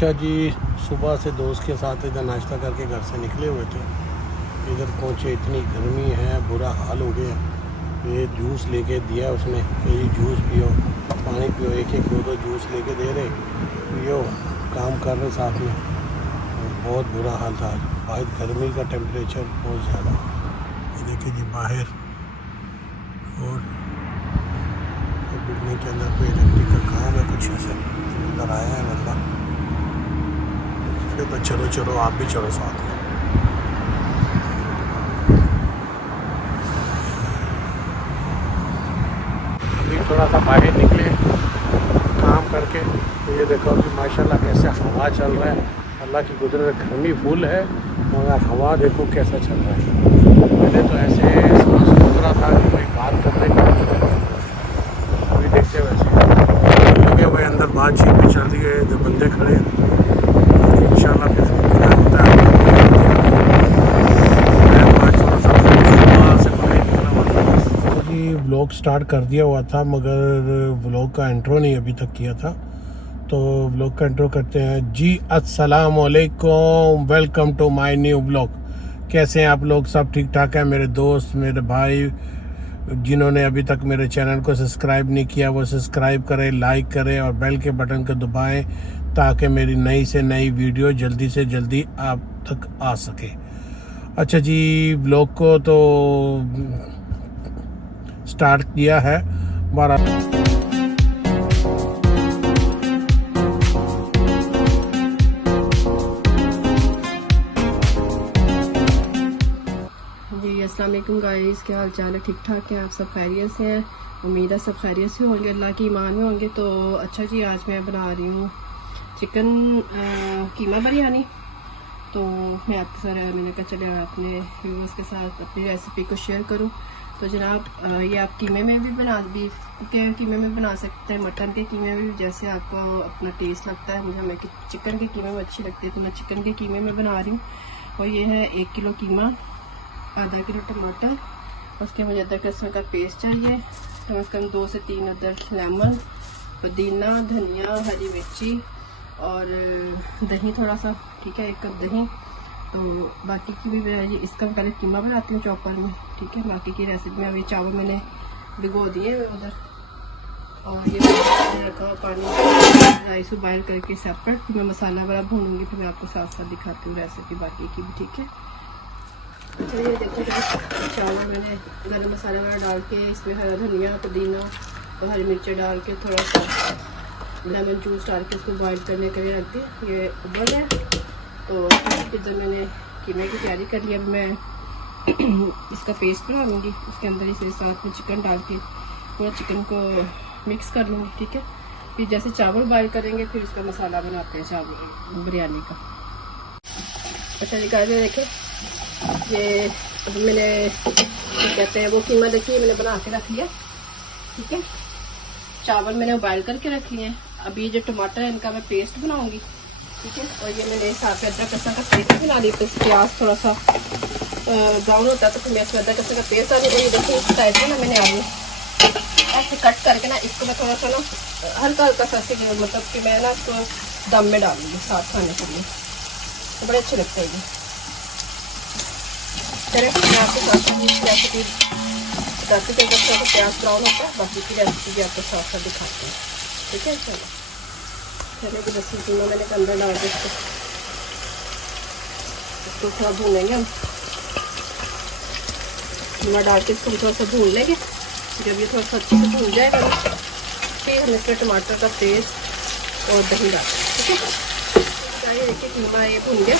अच्छा जी, सुबह से दोस्त के साथ इधर नाश्ता करके घर से निकले हुए थे। इधर पहुँचे, इतनी गर्मी है, बुरा हाल हो गया। ये जूस लेके दिया उसने, ये जूस पियो, पानी पियो, एक एक दो दो जूस लेके दे रहे, पियो, काम कर रहे साथ में। बहुत बुरा हाल था आज, बहुत गर्मी का टेम्परेचर बहुत ज़्यादा। ये देखिए जी बाहर, और बिल्डिंग के अंदर कोई इलेक्ट्रिक का काम है, कुछ ऐसे इधर आया है बंदा। तो चलो चलो आप भी चलो साथ में। अभी थोड़ा सा बाहर निकले काम करके, तो ये देखो अभी माशाल्लाह कैसे हवा चल रहा है। अल्लाह की कुदरत, गर्मी फुल है मगर हवा देखो कैसा चल रहा है। पहले तो ऐसे सांस रुक रहा था कि भाई बात करने का, अभी देखते वैसे लगे हुए अंदर बातचीत भी चल रही है, जो बंदे खड़े हैं इंशाल्लाह फिर क्या होता है। तो जी व्लॉग स्टार्ट कर दिया हुआ था मगर व्लॉग का इंट्रो नहीं अभी तक किया था, तो व्लॉग का इंट्रो करते हैं जी। अस्सलाम वालेकुम, welcome to my new vlog. कैसे हैं आप लोग? सब ठीक ठाक है? मेरे दोस्त, मेरे भाई जिन्होंने अभी तक मेरे चैनल को सब्सक्राइब नहीं किया वो सब्सक्राइब करें, लाइक करें और बेल के बटन को दबाएं ताकि मेरी नई से नई वीडियो जल्दी से जल्दी आप तक आ सके। अच्छा जी, व्लॉग को तो स्टार्ट किया है हमारा। जी अस्सलाम वालेकुम गाइस, क्या हाल चाल है? ठीक ठाक है? आप सब खैरियत से हैं? उम्मीद है सब खैरियत से होंगे, अल्लाह की ईमान में होंगे। तो अच्छा जी, आज मैं बना रही हूँ चिकन कीमा बिरयानी। तो मैं आपके साथ मैंने कहा चले अपने व्यूअर्स के साथ अपनी रेसिपी को शेयर करूँ। तो जनाब ये आप कीमे में भी बीफ के कीमे में बना सकते हैं, मटन के कीमे में भी, जैसे आपको अपना टेस्ट लगता है। मुझे हमें चिकन के कीमे में अच्छी लगती है तो मैं चिकन के कीमे में बना रही हूँ। और ये है 1 किलो कीमा, आधा किलो टमाटर, उसके मुझे अदरक लहसुन का पेस्ट चाहिए, कम से कम 2 से 3 अदरक, लेमन, पुदीना, धनिया, हरी मिर्ची और दही थोड़ा सा, ठीक है, 1 कप दही। तो बाकी की भी मैं इसका पहले कीमा बनाती हूँ चॉपर में, ठीक है। बाकी की रेसिपी में अभी चावल मैंने भिगो दिए उधर, और ये रखा पानी राइस बॉयल करके सेपरेट। फिर मैं मसाला वगैरह भूनूंगी, फिर मैं आपको साथ साथ दिखाती हूँ रेसिपी बाकी की भी, ठीक है। चलिए देखो, चावल मैंने गरम मसाला वगैरह डाल के, इसमें हरा धनिया, पुदीना और हरी मिर्ची डाल के, थोड़ा सा लेमन जूस डाल के इसको बॉईल करने के लिए रख दी। ये उबल है तो इधर मैंने कीमे की तैयारी कर ली। अब मैं इसका पेस्ट बना लूँगी, उसके अंदर इसे साथ में चिकन डाल के पूरा चिकन को मिक्स कर लूँगी, ठीक है। फिर जैसे चावल बॉईल करेंगे फिर इसका मसाला बनाते हैं चावल बिरयानी का। अच्छा निकाल के देखें, ये अब मैंने कहते हैं वो कीमा देखिए मैंने बना के रख लिया, ठीक है। चावल मैंने बॉयल करके रख लिए हैं। अभी जो टमाटर है इनका मैं पेस्ट बनाऊंगी, ठीक है। और ये मैंने साथ में अदरक लहसुन का पेस्ट बना लिया। तो प्याज थोड़ा सा ब्राउन होता है तो फिर मैं इसमें अदरक लहसुन का पेस्ट डाली। ये देखिए इस टाइप में ना मैंने आलू ऐसे कट करके ना इसको मैं थोड़ा सा ना हल्का हल्का सा से, मतलब कि मैं ना इसको दम में डालूंगी साथ खाने के लिए, तो बड़े अच्छे लगते हैं ये। चलिए मैं आपको साथ रेसिपी बताती हूँ, जब प्याज ब्राउन होता है बाकी की रेसिपी भी आपको साथ साथ दिखाती हूँ, ठीक है। चलो कि 10 कीमा मैंने अंदर डाल के इसको थोड़ा भूनेंगे हम। कीमा डाल के इसको थोड़ा सा भून लेंगे। जब ये थोड़ा सा अच्छे से भून जाएगा फिर हम इसमें टमाटर का पेस्ट और दही डाल, ठीक है। ये देखिए कीमा ये भून गया।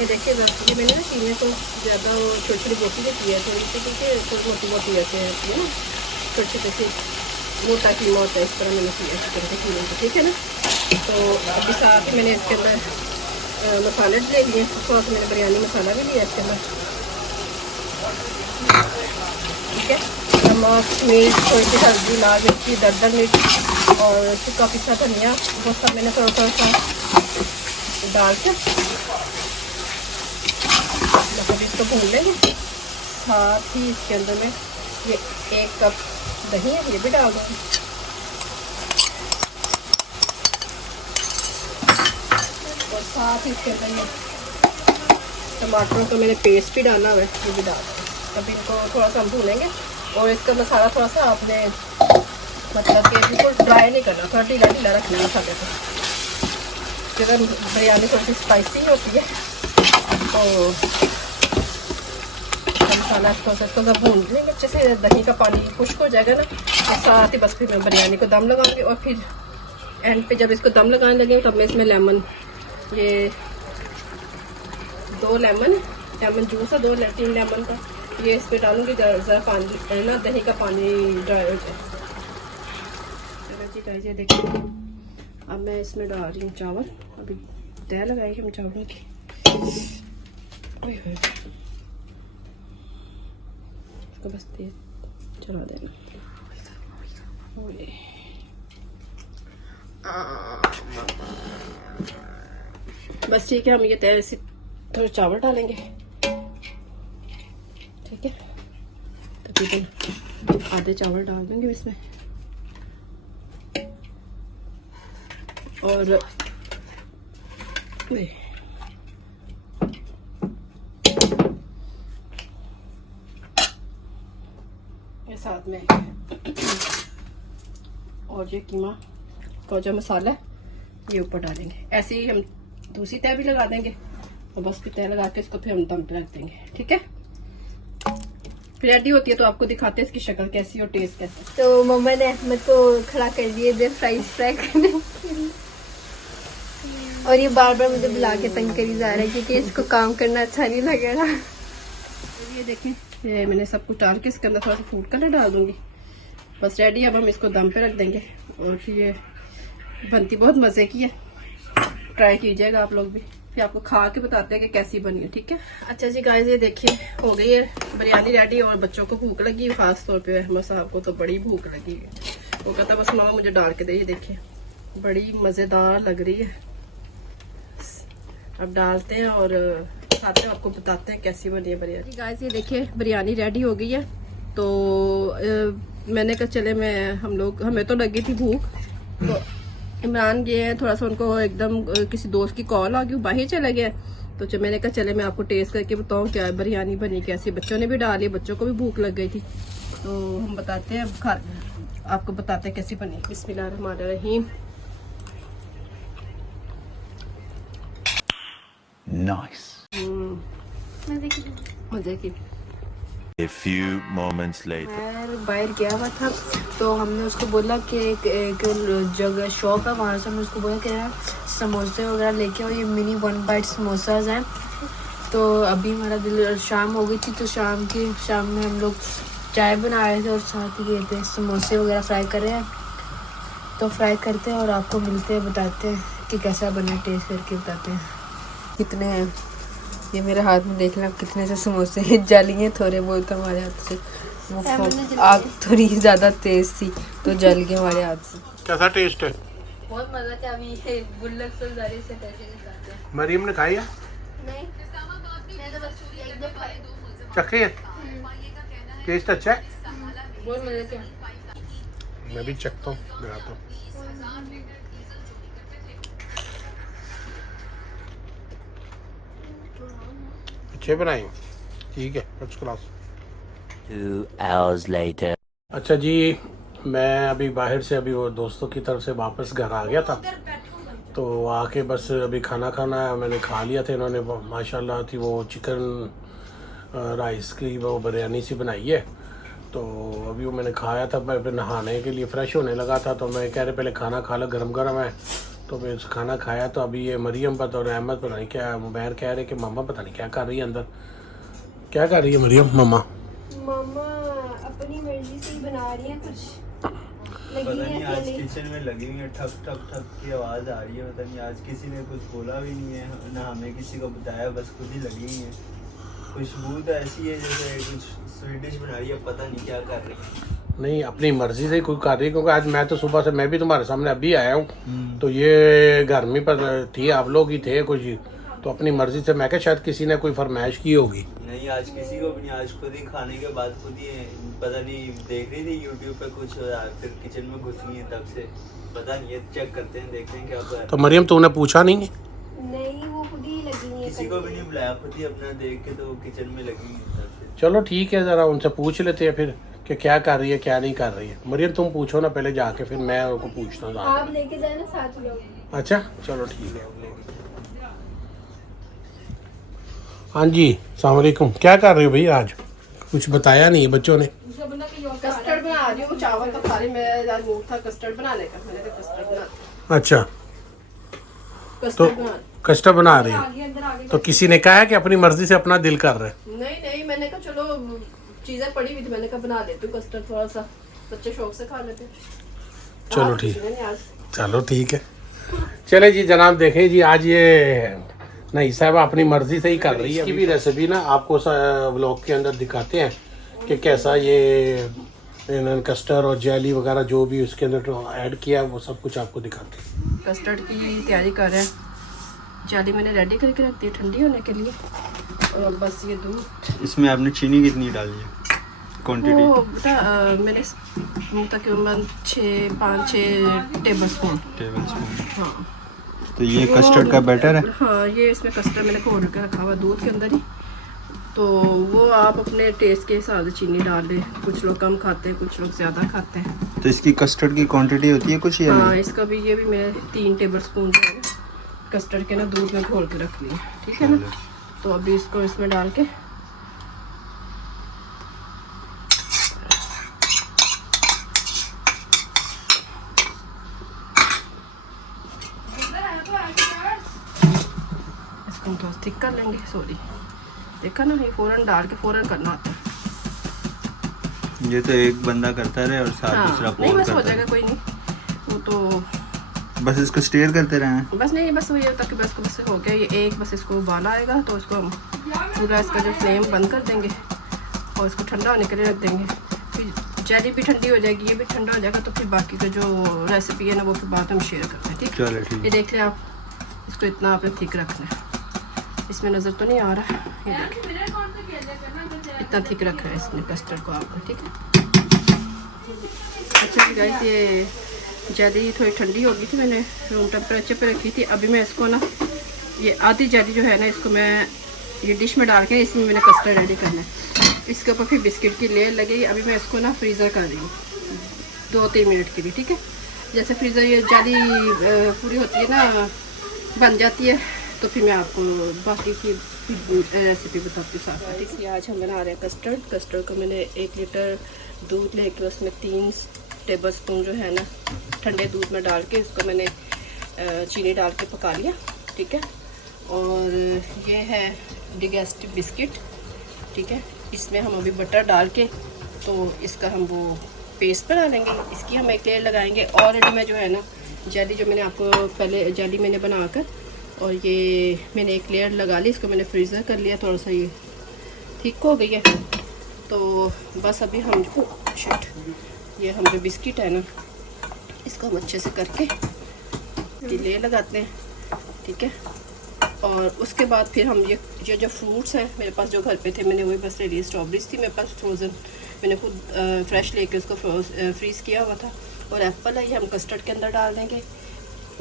ये देखिए ये मैंने ना कीमे को ज़्यादा छोटी छोटी बोटी से किया है, थोड़ी सी, ठीक है। थोड़ी मोटी मोटी ऐसे है ना, छोटे छोटे मोटा कीमा होता है, इस तरह मैंने किया चिकन के कीमे को, ठीक है ना। तो अभी साथ ही मैंने इसके अंदर मसाले ले लिए, थोड़ा सा मैंने बिरयानी मसाला भी लिया इसके अंदर, ठीक है। नमक, मिर्च, थोड़ी सी हल्दी, लाल मिर्ची, दरदर मिर्च और सूखा पिसा धनिया, वो सब मैंने थोड़ा थोड़ा सा डाल के मतलब इसको भून लेंगे। साथ ही इसके अंदर में ये 1 कप दही है, ये भी डाल दूँगी। साथ ही इसके अंदर ये टमाटरों का मैंने पेस्ट भी डाला हुआ है, ये भी डाल दें। अभी इनको थोड़ा सा हम भूनेंगे और इसका मसाला थोड़ा सा आपने मतलब कि बिल्कुल ड्राई नहीं करना, थोड़ा ढीला ढीला रखना मसाले को, क्योंकि बिरयानी थोड़ी सी स्पाइसी होती है। तो मसाला थोड़ा सा इसको भून लेंगे अच्छे से, दही का पानी खुश्क हो जाएगा ना तो साथ ही बस फिर मैं बिरयानी को दम लगाऊंगी। और फिर एंड पे जब इसको दम लगाने लगे तब मैं इसमें लेमन, ये 2 लेमन जूस है, 3 लेमन का ये इस पर डालूंगी। ज़रा पानी है ना, दही का पानी ड्राई हो जाए। चलो जी गाइस, ये देखिए अब मैं इसमें डाल रही हूँ चावल। अभी तय लगाई हम चावलों की। इसको बस तेज चला देना। बस ठीक है, हम ये तय से थोड़े चावल डालेंगे, ठीक है। तकरीबन आधे चावल डाल देंगे इसमें और ये साथ में और ये कीमा का जो मसाला है ये ऊपर डालेंगे। ऐसे ही हम दूसरी तय भी लगा देंगे और बस फिर तय लगा के इसको फिर हम दम पे रख देंगे, ठीक है। फिर रेडी होती है तो आपको दिखाते हैं इसकी शक्ल कैसी और टेस्ट कैसा। तो मम्मा ने अहमद को खड़ा कर दिए थे फ्राई करने और ये बार बार मुझे बुला के तंग करी जा रहा है क्योंकि इसको काम करना अच्छा नहीं लग रहा। ये देखें, ये मैंने सब कुछ डाल के इसके अंदर थोड़ा सा फूड कलर डाल दूंगी। बस रेडी। अब हम इसको दम पे रख देंगे और फिर ये बनती बहुत मज़े की है, ट्राई कीजिएगा आप लोग भी, फिर आपको खा के बताते हैं कि कैसी बनी है, ठीक है। अच्छा जी गाइस, ये देखिए हो गई है बिरयानी रेडी और बच्चों को भूख लगी, खास तौर पे अहमद साहब को तो बड़ी भूख लगी है। वो कहता बस मामा मुझे डाल के दे। ये देखिए बड़ी मज़ेदार लग रही है। अब डालते हैं और खाते हैं, आपको बताते हैं कैसी बनी है बिरयानी। जी गाइस, ये देखिए बिरयानी रेडी हो गई है। तो मैंने कहा चले हमें तो लगी थी भूख, तो इमरान गए हैं थोड़ा सा, उनको एकदम किसी दोस्त की कॉल आ गई, बाहर चले गए। तो जब मैंने कहा चले मैं आपको टेस्ट करके बताऊं क्या बिरयानी बनी कैसी। बच्चों ने भी डाली, बच्चों को भी भूख लग गई थी, तो हम बताते हैं आपको बताते हैं कैसी बनी। बिस्मिल्लाहिर्रहमानिर्रहीम। Nice. मजे की। A few moments later. मैं बाहर गया हुआ था तो हमने उसको बोला कि एक जगह शॉप है, वहाँ से हमने उसको बोला कि यार समोसे वगैरह लेके आओ, ये मिनी 1 बाइट समोसाज हैं। तो अभी हमारा दिल, शाम हो गई थी तो शाम में हम लोग चाय बना रहे थे और साथ ही गए थे समोसे वगैरह फ्राई कर रहे हैं। तो फ्राई करते हैं और आपको मिलते हैं, बताते हैं कि कैसा बना, टेस्ट करके बताते हैं कितने हैं। ये मेरे हाथ में देख लें कितने से समोसे जल गए, थोड़े बहुत हमारे हाथ से, वो आग थोड़ी ज़्यादा तेज थी तो जल गए हमारे हाथ से। कैसा टेस्ट है? बहुत मज़ा था। अभी ये गुल्लक से ज़ारी से पैसे के साथ है। मरीम ने खाई है? नहीं, मैं तो बस एक दो खाई। चखे है? टेस्ट अच्छा है? बहुत मज़े का। मैं भी चखता हूँ, दिखाता हूँ। अच्छे बनाए, ठीक है, फर्स्ट क्लास। 2 hours later. अच्छा जी, मैं अभी बाहर से अभी वो दोस्तों की तरफ से वापस घर आ गया था, तो आके बस अभी खाना खाना है, मैंने खा लिया था। इन्होंने माशाल्लाह थी वो चिकन राइस की वो बिरयानी सी बनाई है, तो अभी वो मैंने खाया था। मैं फिर नहाने के लिए फ़्रेश होने लगा था, तो मैं कह रहे पहले खाना खा लो, गरम गरम है। तो मैं खाना खाया तो अभी ये मरियम पता और अहमद पता नहीं क्या, मुबैर कह रहे कि मम्मा पता नहीं क्या कर रही है अंदर। क्या कर रही है मरियम? मम्मा अपनी मर्जी से ही बना रही है कुछ। पता नहीं आज किचन में लगी हुई है, ठक ठक ठक की आवाज़ आ रही है। पता नहीं आज किसी ने कुछ बोला भी नहीं है, ना हमें किसी को बताया, बस खुद ही लगी हुई है। खुशबू तो ऐसी है जैसे कुछ स्वीट डिश बना रही है, पता नहीं क्या कर रही है। नहीं, अपनी मर्जी से कोई कर रही है, क्योंकि आज मैं तो सुबह से मैं भी तुम्हारे सामने अभी आया हूँ, तो ये गर्मी पर थी, आप लोग ही थे कुछ, तो अपनी मर्जी से मैं क्या शायद किसी ने कोई फरमाइश की होगी। नहीं, आज किसी को भी नहीं, आज खुद ही खाने के बाद खुद ही पता नहीं देख रही थी यूट्यूब पे कुछ, फिर किचन में घुस गई है, तब से पता नहीं है। चेक करते हैं, देखते हैं क्या होता है। तो मरियम तूने पूछा नहीं? नहीं, वो किसी को भी नहीं बुलाया, खुद ही अपना देख के तो किचन में लगी हैं तब से। चलो ठीक है, ज़रा उनसे पूछ लेते हैं फिर कि क्या कर रही है क्या नहीं कर रही है। मरियम तुम पूछो ना पहले जाके, फिर मैं उनको पूछता हूँ। आप लेके जाए ना साथ लोग। अच्छा चलो ठीक है। हाँ जी अस्सलाम वालेकुम, क्या कर रहे हो भाई? आज कुछ बताया नहीं है बच्चों ने। कस्टर्ड बना रही हूँ, चावल तो खा रही, मेरा आज मूड था कस्टर्ड बनाने का, मैंने कहा कस्टर्ड बना। अच्छा तो कस्टर्ड बना कस्टर्ड बना रही है, तो किसी ने कहा है कि अपनी मर्जी से अपना दिल कर रहे हैं? नहीं, मैंने कहा चलो चीजें पड़ी हुई थी, मैंने कहा बना देती हूँ कस्टर्ड, थोड़ा सा बच्चे शौक से खा लेते हैं। चलो ठीक, मैंने आज चलो ठीक है। चले जी जनाब, देखें जी आज ये नहीं साहब अपनी मर्जी से ही कर रही है। इसकी भी रेसिपी ना आपको व्लॉग के अंदर दिखाते हैं कि कैसा ये इन्होंने कस्टर्ड और जेली वगैरह जो भी उसके अंदर ऐड किया वो सब कुछ आपको दिखाते हैं। कस्टर्ड की तैयारी कर रहे हैं। जेली मैंने रेडी करके रख दी ठंडी होने के लिए, और बस ये दूध। इसमें आपने चीनी कितनी डाली है क्वांटिटी? वो बेटा मैंने तकरीबन 5-6 टेबल स्पून। हाँ तो ये कस्टर्ड का बैटर है? हाँ ये इसमें कस्टर्ड मैंने घोल के रखा हुआ दूध के अंदर ही, तो वो आप अपने टेस्ट के हिसाब से चीनी डाल दें। कुछ लोग कम खाते हैं, कुछ लोग ज़्यादा खाते हैं। तो इसकी कस्टर्ड की क्वांटिटी होती है कुछ या हाँ नहीं? इसका भी ये भी मैंने 3 टेबल स्पून जो है कस्टर्ड के ना दूध में घोल के रख लिया, ठीक है ना। तो अभी इसको इसमें डाल के इसको हम थोड़ा थिक कर लेंगे। सॉरी देखा ना, ये फ़ौरन डाल के फ़ौरन करना होता है। ये तो एक बंदा करता रहे और साथ दूसरा नहीं पोल बस हो करता जाएगा, रहे। कोई नहीं, वो तो बस इसको स्टेयर करते रहें। बस नहीं, बस ये तक बस बस हो गया। ये एक बस इसको उबाला आएगा तो इसको हम पूरा इसका जो फ्लेम बंद कर देंगे और इसको ठंडा होने के लिए रख देंगे। फिर जेली भी ठंडी हो जाएगी, ये भी ठंडा हो जाएगा, तो फिर बाकी का जो रेसिपी है ना वो फिर बाद हम शेयर करते हैं, ठीक चलो है। ठीक ये देख लें आप, इसको इतना आपने थिक रखना है। इसमें नज़र तो नहीं आ रहा, ये देखिए इतना थिक रखना है इसमें कस्टर्ड को आपको, ठीक है। अच्छा गाइस, ये जेली थोड़ी ठंडी हो गई थी, मैंने रूम टेम्परेचर पे रखी थी। अभी मैं इसको ना ये आधी जेली जो है ना इसको मैं ये डिश में डाल के इसमें मैंने कस्टर्ड रेडी करना है। इसके ऊपर फिर बिस्किट की लेयर लगेगी। अभी मैं इसको ना फ्रीज़र कर रही हूँ 2-3 मिनट के लिए, ठीक है। जैसे फ्रीज़र ये जेली पूरी होती है ना, बन जाती है, तो फिर मैं आपको बाकी की रेसिपी बताती हूँ साथ में, ठीक है। आज हम बना रहे हैं कस्टर्ड। कस्टर्ड को मैंने 1 लीटर दूध लेके उसमें 3 टेबल स्पून जो है ना ठंडे दूध में डाल के इसको मैंने चीनी डाल के पका लिया, ठीक है। और ये है डिगेस्टिव बिस्किट, ठीक है। इसमें हम अभी बटर डाल के तो इसका हम वो पेस्ट बना लेंगे। इसकी हम एक लेयर लगाएंगे। ऑलरेडी मैं जो है ना जेली जो मैंने आपको पहले जेली मैंने बनाकर और ये मैंने एक लेयर लगा ली, इसको मैंने फ्रीज़र कर लिया, थोड़ा सा ये ठीक हो गई है। तो बस अभी हम ये हम जो बिस्किट है ना इसको हम अच्छे से करके लेयर लगाते हैं, ठीक है। और उसके बाद फिर हम ये जो फ्रूट्स हैं मेरे पास जो घर पे थे, मैंने वही बस ले ली। स्ट्रॉबेरीज थी मेरे पास फ्रोज़न, मैंने खुद फ्रेश लेके उसको फ्रीज़ किया हुआ था। और एप्पल है, ये हम कस्टर्ड के अंदर डाल देंगे।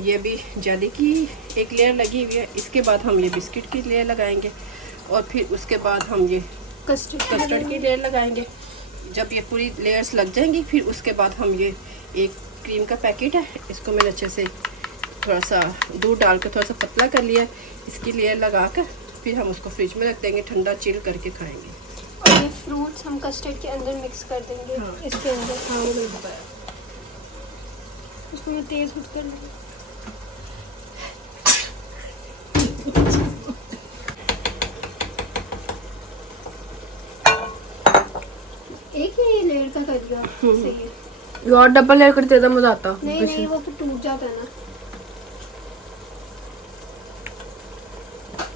ये भी जेली की एक लेयर लगी हुई है। इसके बाद हम ये बिस्किट की लेयर लगाएंगे और फिर उसके बाद हम ये कस्टर्ड की लेयर लगाएंगे। जब ये पूरी लेयर्स लग जाएंगी फिर उसके बाद हम ये एक क्रीम का पैकेट है, इसको मैंने अच्छे से थोड़ा सा दूध डाल कर थोड़ा सा पतला कर लिया, इसकी लेयर लगा कर फिर हम उसको फ्रिज में रख देंगे, ठंडा चिल करके खाएंगे। और ये फ्रूट्स हम कस्टर्ड के अंदर मिक्स कर देंगे। हाँ। इसके अंदर हाँ वो मैंने बताया। उसको ये तेज हुड कर लेंगे। एक ही लेयर का कर दिया, सही है। और डबल लेयर करते तो मजा आता। नहीं वो फिर टूट जाता है ना।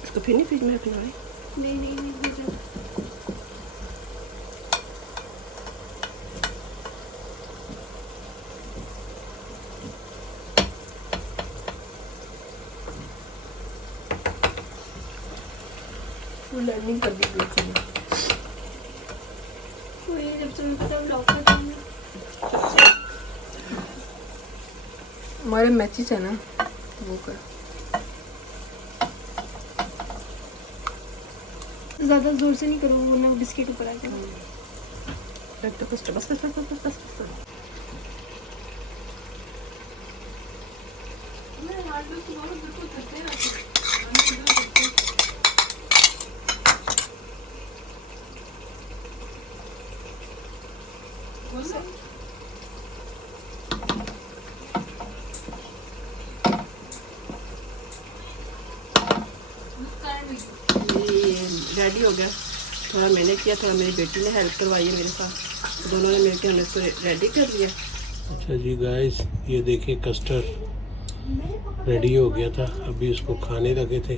इसको फिर नहीं फ्रिज में रखना है। नहीं हो जाता। लर्निंग कर दी बिल्कुल। वही जब तुम्हें पता ब्लॉग का टाइम है। हमारे मैचेस है ना वो कर। ज़्यादा ज़ोर से नहीं करो वरना बिस्किट ऊपर आ जाएगा। रख दो कस्टर्ड, बस बस बस बस बस बस। रेडी हो गया, थोड़ा मैंने किया, थोड़ा मेरी बेटी ने हेल्प करवाई है मेरे साथ, तो दोनों ने मिलकर हमने इसको रेडी कर लिया। अच्छा जी गाइस, ये देखिए कस्टर्ड रेडी हो गया था, अभी इसको खाने लगे थे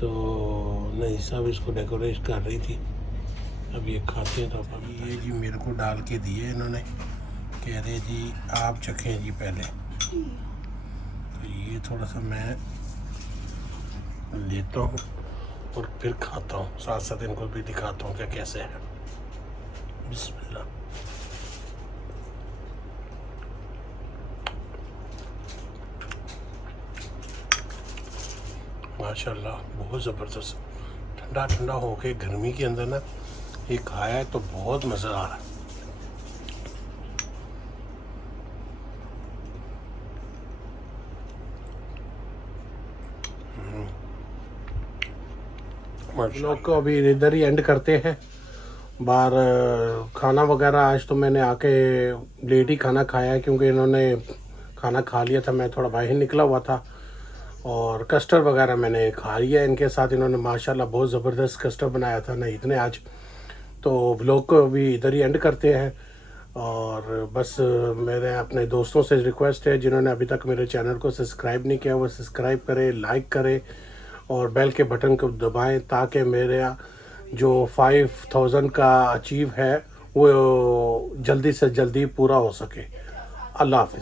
तो नहीं साहब इसको डेकोरेट कर रही थी, अब ये खाते हैं तो अब ये जी मेरे को डाल के दिए इन्होंने, कह रहे जी आप चखें जी पहले, तो ये थोड़ा सा मैं लेता हूँ और फिर खाता हूँ, साथ साथ इनको भी दिखाता हूँ क्या कैसे है। बिस्मिल्लाह। माशाल्लाह बहुत ज़बरदस्त, ठंडा ठंडा होके गर्मी के अंदर ना ये खाया है तो बहुत मज़ा आ रहा है। लोग को अभी इधर ही एंड करते हैं, बाहर खाना वगैरह आज तो मैंने आके लेट ही खाना खाया है क्योंकि इन्होंने खाना खा लिया था, मैं थोड़ा बाहर निकला हुआ था, और कस्टर्ड वगैरह मैंने खा लिया इनके साथ। इन्होंने माशाल्लाह बहुत ज़बरदस्त कस्टर्ड बनाया था ना इतने आज। तो व्लॉग को अभी इधर ही एंड करते हैं, और बस मेरे अपने दोस्तों से रिक्वेस्ट है जिन्होंने अभी तक मेरे चैनल को सब्सक्राइब नहीं किया वो सब्सक्राइब करें, लाइक करें और बेल के बटन को दबाएं ताकि मेरा जो 5000 का अचीव है वो जल्दी से जल्दी पूरा हो सके। अल्लाह हाफ़िज़।